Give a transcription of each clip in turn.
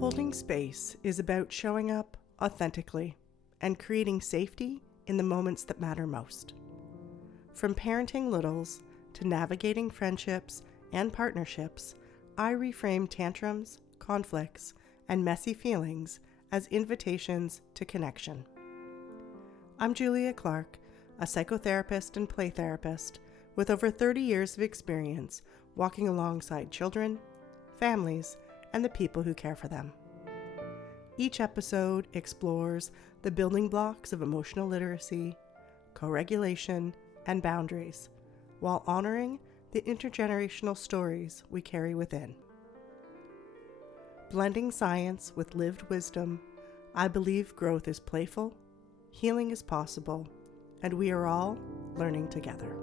Holding space is about showing up authentically and creating safety in the moments that matter most. From parenting littles to navigating friendships and partnerships, I reframe tantrums, conflicts, and messy feelings as invitations to connection. I'm Julia Clark, a psychotherapist and play therapist with over 30 years of experience walking alongside children, families, and the people who care for them. Each episode explores the building blocks of emotional literacy, co-regulation, and boundaries, while honoring the intergenerational stories we carry within. Blending science with lived wisdom, I believe growth is playful, healing is possible, and we are all learning together.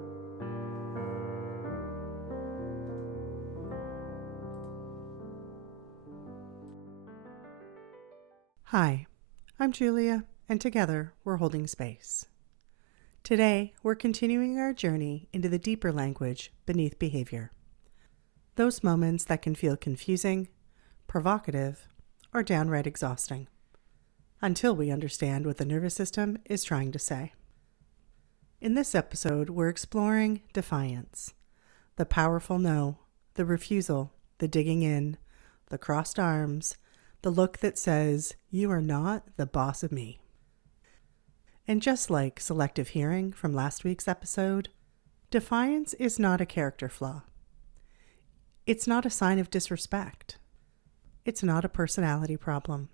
Hi, I'm Julia, and together we're holding space. Today, we're continuing our journey into the deeper language beneath behavior. Those moments that can feel confusing, provocative, or downright exhausting, until we understand what the nervous system is trying to say. In this episode, we're exploring defiance, the powerful no, the refusal, the digging in, the crossed arms, the look that says, "You are not the boss of me." And just like selective hearing from last week's episode, defiance is not a character flaw. It's not a sign of disrespect. It's not a personality problem.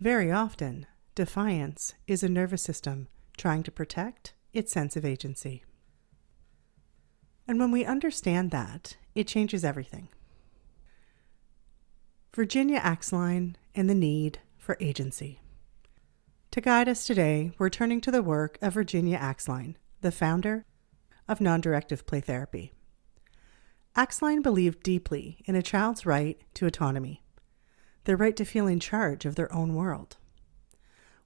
Very often, defiance is a nervous system trying to protect its sense of agency. And when we understand that, it changes everything. Virginia Axline and the need for agency. To guide us today, we're turning to the work of Virginia Axline, the founder of non-directive play therapy. Axline believed deeply in a child's right to autonomy, their right to feel in charge of their own world.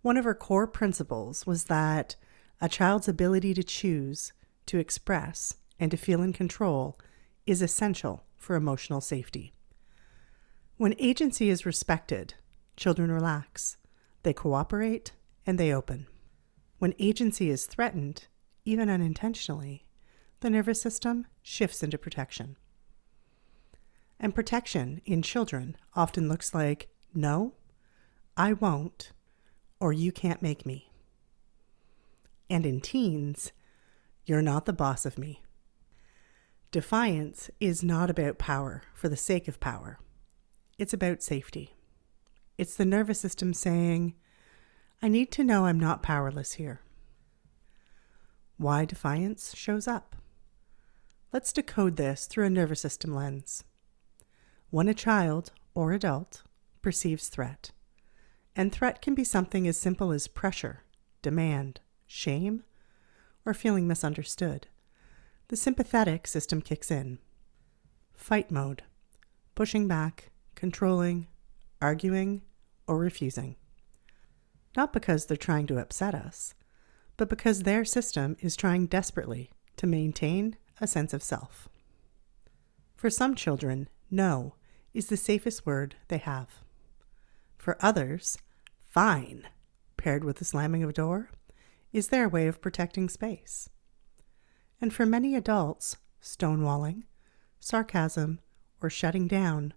One of her core principles was that a child's ability to choose, to express, and to feel in control is essential for emotional safety. When agency is respected, children relax, they cooperate, and they open. When agency is threatened, even unintentionally, the nervous system shifts into protection. And protection in children often looks like, "No, I won't," or "You can't make me." And in teens, "You're not the boss of me." Defiance is not about power for the sake of power. It's about safety. It's the nervous system saying, "I need to know I'm not powerless here." Why defiance shows up. Let's decode this through a nervous system lens. When a child or adult perceives threat, and threat can be something as simple as pressure, demand, shame, or feeling misunderstood, the sympathetic system kicks in. Fight mode, pushing back, controlling, arguing, or refusing. Not because they're trying to upset us, but because their system is trying desperately to maintain a sense of self. For some children, no is the safest word they have. For others, fine, paired with the slamming of a door, is their way of protecting space. And for many adults, stonewalling, sarcasm, or shutting down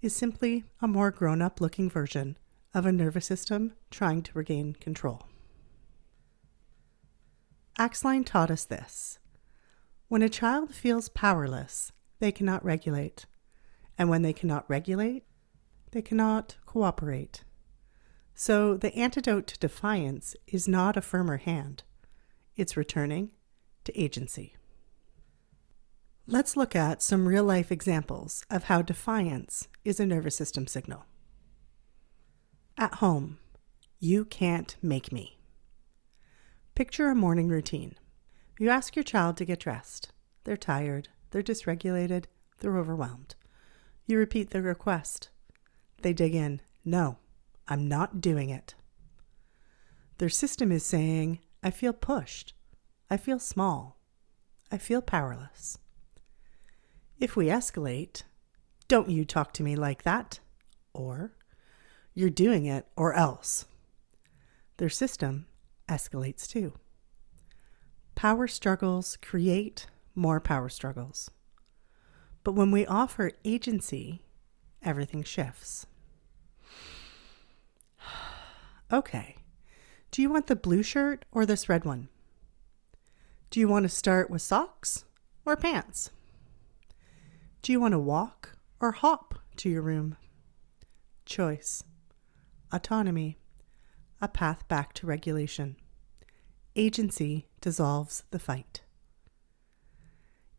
is simply a more grown-up looking version of a nervous system trying to regain control. Axline taught us this. When a child feels powerless, they cannot regulate. And when they cannot regulate, they cannot cooperate. So the antidote to defiance is not a firmer hand. It's returning to agency. Let's look at some real-life examples of how defiance is a nervous system signal. At home, "You can't make me." Picture a morning routine. You ask your child to get dressed. They're tired, they're dysregulated, they're overwhelmed. You repeat the request. They dig in. "No, I'm not doing it." Their system is saying, "I feel pushed. I feel small. I feel powerless." If we escalate, "Don't you talk to me like that," or You're doing it or else. Their system escalates too. Power struggles create more power struggles. But when we offer agency, everything shifts. Okay, do you want the blue shirt or this red one? Do you want to start with socks or pants? Do you want to walk or hop to your room? Choice, autonomy, a path back to regulation. Agency dissolves the fight.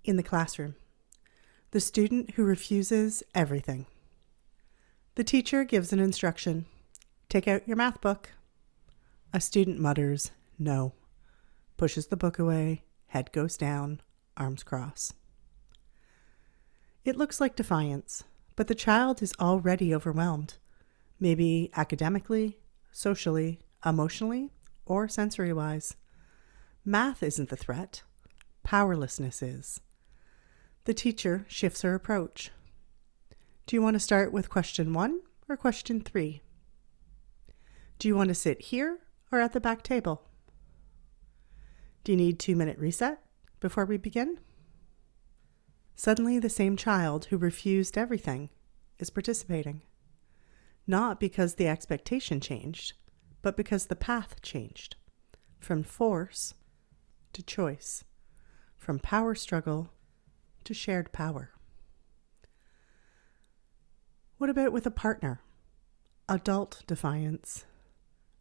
In the classroom, the student who refuses everything. The teacher gives an instruction. Take out your math book. A student mutters, no, pushes the book away, head goes down, arms cross. It looks like defiance, but the child is already overwhelmed, maybe academically, socially, emotionally, or sensory-wise. Math isn't the threat. Powerlessness is. The teacher shifts her approach. Do you want to start with question 1 or question 3? Do you want to sit here or at the back table? Do you need 2-minute reset before we begin? Suddenly, the same child who refused everything is participating. Not because the expectation changed, but because the path changed. From force to choice. From power struggle to shared power. What about with a partner? Adult defiance.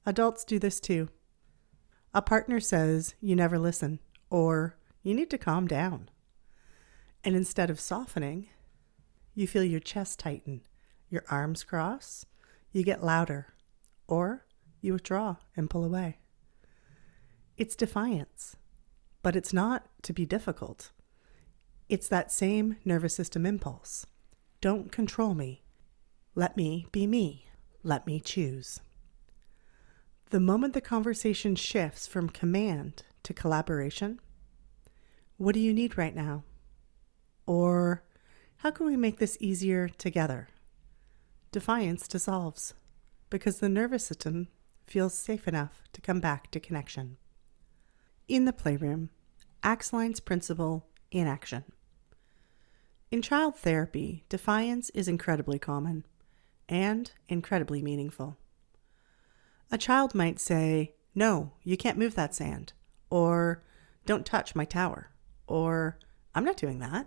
Adults do this too. A partner says, you never listen, or you need to calm down. And instead of softening, you feel your chest tighten, your arms cross, you get louder, or you withdraw and pull away. It's defiance, but it's not to be difficult. It's that same nervous system impulse. Don't control me. Let me be me. Let me choose. The moment the conversation shifts from command to collaboration, what do you need right now? Or how can we make this easier together? Defiance dissolves because the nervous system feels safe enough to come back to connection. In the playroom, Axline's principle in action. In child therapy, defiance is incredibly common and incredibly meaningful. A child might say, no, you can't move that sand, or don't touch my tower, or I'm not doing that.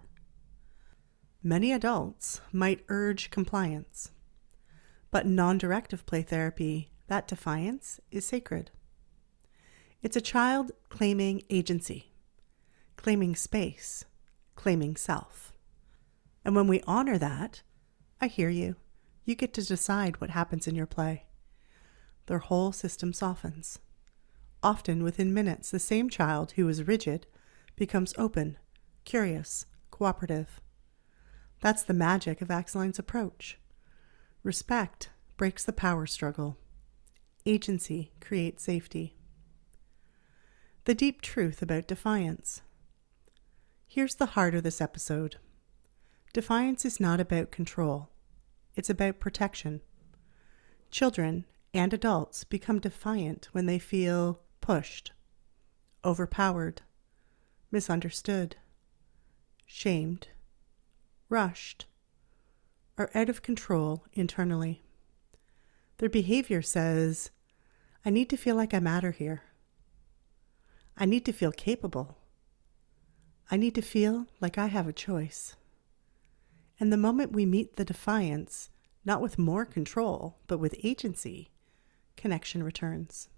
Many adults might urge compliance, but in non-directive play therapy, that defiance is sacred. It's a child claiming agency, claiming space, claiming self. And when we honor that, I hear you. You get to decide what happens in your play. Their whole system softens. Often within minutes, the same child who is rigid becomes open, curious, cooperative. That's the magic of Axline's approach. Respect breaks the power struggle. Agency creates safety. The deep truth about defiance. Here's the heart of this episode. Defiance is not about control. It's about protection. Children and adults become defiant when they feel pushed, overpowered, misunderstood, shamed, rushed, or out of control internally. Their behavior says, I need to feel like I matter here. I need to feel capable. I need to feel like I have a choice. And the moment we meet the defiance, not with more control, but with agency, connection returns.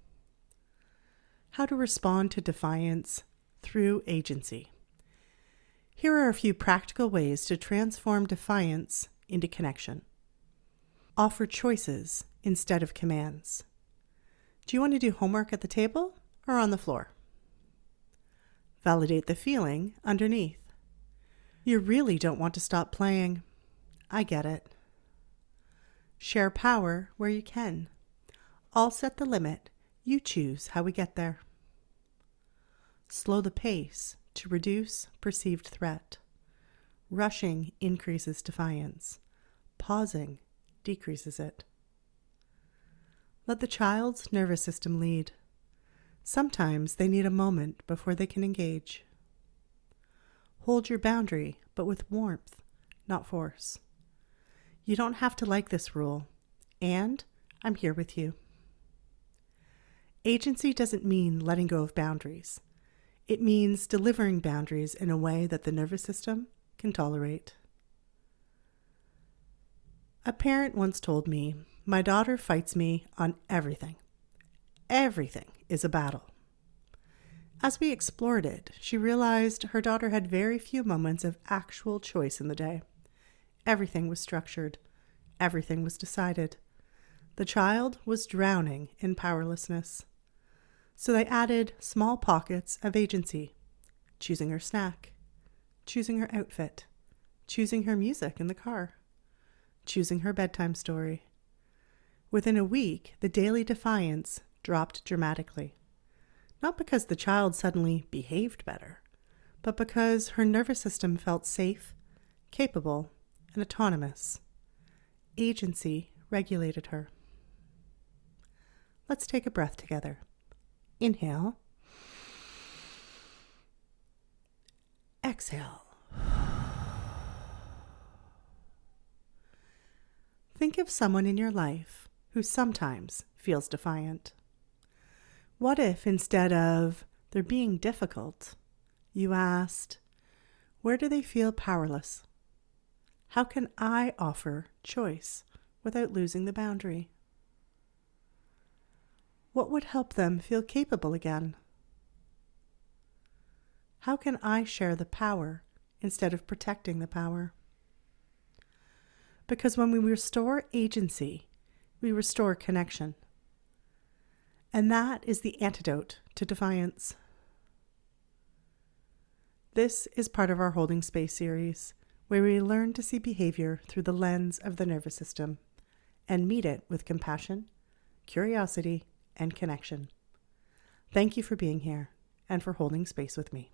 How to respond to defiance through agency. Here are a few practical ways to transform defiance into connection. Offer choices instead of commands. Do you want to do homework at the table or on the floor? Validate the feeling underneath. You really don't want to stop playing. I get it. Share power where you can. I'll set the limit. You choose how we get there. Slow the pace to reduce perceived threat. Rushing increases defiance. Pausing decreases it. Let the child's nervous system lead. Sometimes they need a moment before they can engage. Hold your boundary, but with warmth, not force. You don't have to like this rule, and I'm here with you. Agency doesn't mean letting go of boundaries. It means delivering boundaries in a way that the nervous system can tolerate. A parent once told me, "My daughter fights me on everything. Everything is a battle." As we explored it, she realized her daughter had very few moments of actual choice in the day. Everything was structured. Everything was decided. The child was drowning in powerlessness. So they added small pockets of agency, choosing her snack, choosing her outfit, choosing her music in the car, choosing her bedtime story. Within a week, the daily defiance dropped dramatically. Not because the child suddenly behaved better, but because her nervous system felt safe, capable, and autonomous. Agency regulated her. Let's take a breath together. Inhale. Exhale. Think of someone in your life who sometimes feels defiant. What if instead of "they're being difficult," you asked, "where do they feel powerless? How can I offer choice without losing the boundary? What would help them feel capable again? How can I share the power instead of protecting the power?" Because when we restore agency, we restore connection. And that is the antidote to defiance. This is part of our Holding Space series, where we learn to see behavior through the lens of the nervous system and meet it with compassion, curiosity, and connection. Thank you for being here and for holding space with me.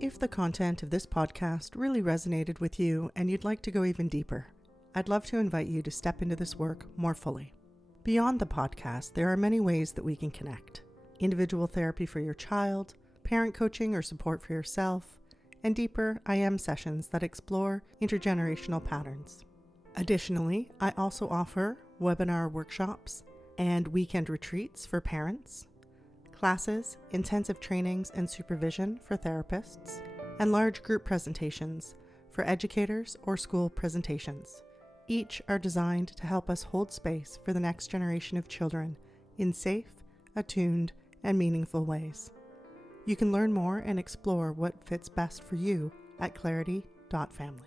If the content of this podcast really resonated with you and you'd like to go even deeper, I'd love to invite you to step into this work more fully. Beyond the podcast, there are many ways that we can connect. Individual therapy for your child, parent coaching or support for yourself, and deeper I Am sessions that explore intergenerational patterns. Additionally, I also offer webinar workshops and weekend retreats for parents, classes, intensive trainings and supervision for therapists, and large group presentations for educators or school presentations. Each are designed to help us hold space for the next generation of children in safe, attuned, and meaningful ways. You can learn more and explore what fits best for you at clarity.family.